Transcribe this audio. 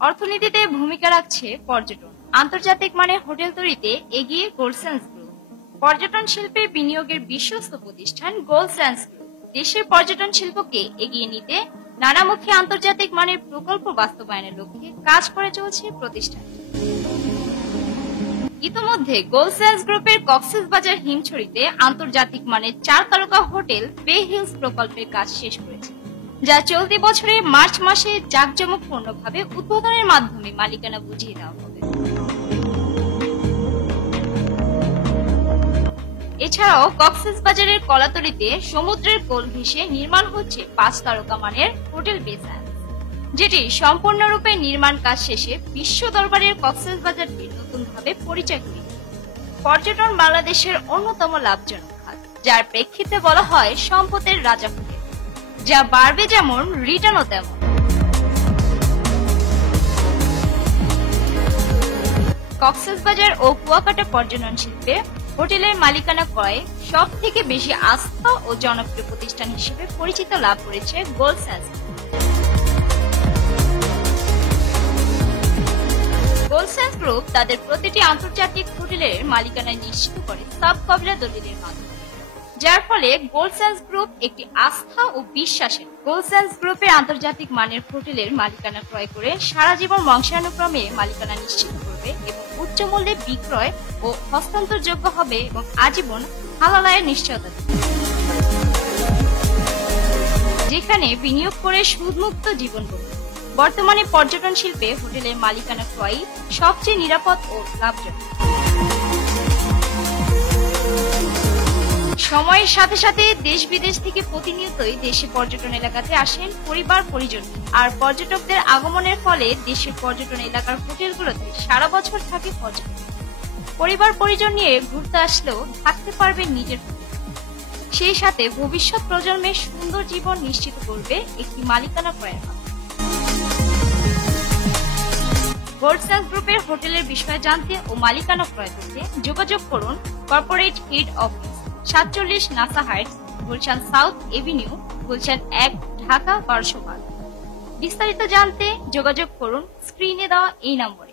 অর্থনীতিতে ভূমিকা রাখছে পর্যটন। আন্তর্জাতিক মানের হোটেল তৈরিতে এগিয়ে গোল্ডস্যান্ডস গ্রুপ। পর্যটন শিল্পে বিনিয়োগের বিশ্বস্ত প্রতিষ্ঠান গোল্ডস্যান্ডস গ্রুপ দেশের পর্যটন শিল্পকে এগিয়ে নিতে নানামুখী আন্তর্জাতিক মানের প্রকল্প বাস্তবায়নের লক্ষ্যে কাজ করে চলছে প্রতিষ্ঠানটি। ইতোমধ্যে গোল্ডস্যান্ডস গ্রুপের কক্সবাজার হিমছড়িতে আন্তর্জাতিক মানের 4 তারকা হোটেল বে হিলস প্রকল্পের কাজ শেষ করেছে, যা চলতি বছরের মার্চ মাসে জাঁকজমকপূর্ণভাবে উদ্বোধনের মাধ্যমে মালিকানা বুঝিয়ে দেওয়া হবে। এছাড়াও কক্সবাজারের কলাতলিতে সমুদ্রের কোল ঘেঁষে নির্মাণ হচ্ছে 5 তারকা মানের হোটেল বে স্যান্ডস, যেটি সম্পূর্ণরূপে নির্মাণ কাজ শেষে বিশ্ব দরবারের কক্সবাজারকে নতুনভাবে পরিচয় করে দিবে। পর্যটন বাংলাদেশের অন্যতম লাভজনক খাত, যার প্রেক্ষিতে বলা হয় সম্পদের রাজা হোটেল, যা বাড়বে যেমন রিটার্নও তেমন। কক্সবাজার ও কুয়াকাটা পর্যটন শিল্পে হোটেলের মালিকানা ক্রয়ে সব থেকে বেশি আস্থা ও জনপ্রিয় প্রতিষ্ঠান হিসেবে পরিচিত লাভ করেছে গোল্ডস্যান্ডস। গোল্ডস্যান্ডস গ্রুপ তাদের প্রতিটি আন্তর্জাতিক হোটেলের মালিকানা নিশ্চিত করে সাব কবজা দলিলের মাধ্যমে, যার ফলে গোল্ডস্যান্ডস গ্রুপ একটি আস্থা ও বিশ্বাসের। গোল্ডস্যান্ডস গ্রুপের আন্তর্জাতিক মানের হোটেলের মালিকানা ক্রয় করে সারা জীবন বংশানুক্রমে মালিকানা নিশ্চিত করবে এবং উচ্চ মূল্যে বিক্রয় ও হস্তান্তরযোগ্য হবে এবং আজীবন হালাল আয়ের নিশ্চয়তা দেবে, যেখানে বিনিয়োগ করে সুদমুক্ত জীবন গড়বে। বর্তমানে পর্যটন শিল্পে হোটেলের মালিকানা ক্রয়ই সবচেয়ে নিরাপদ ও লাভজনক। সময়ের সাথে সাথে দেশ বিদেশ থেকে প্রতিনিয়তই দেশে পর্যটন এলাকাতে আসেন পরিবার পরিজন, আর পর্যটকদের আগমনের ফলে দেশের পর্যটন এলাকার হোটেলগুলোতে সারা বছর থাকে পর্যটক। পরিবার পরিজন নিয়ে ঘুরতে আসলেও থাকতে পারবেন নিজের হোটেলে। সেই সাথে ভবিষ্যৎ প্রজন্মের সুন্দর জীবন নিশ্চিত করবে একটি মালিকানা ক্রয়ের মাধ্যমে। গোল্ডস্যান্ডস গ্রুপের হোটেলের বিষয়ে জানতে ও মালিকানা ক্রয় করতে যোগাযোগ করুন corporate head office, 47 NASA Heights, Gulshan south Avenue, Gulshan 1, Dhaka 1212। বিস্তারিত জানতে যোগাযোগ করুন স্ক্রিনে দেওয়া এই নম্বরে।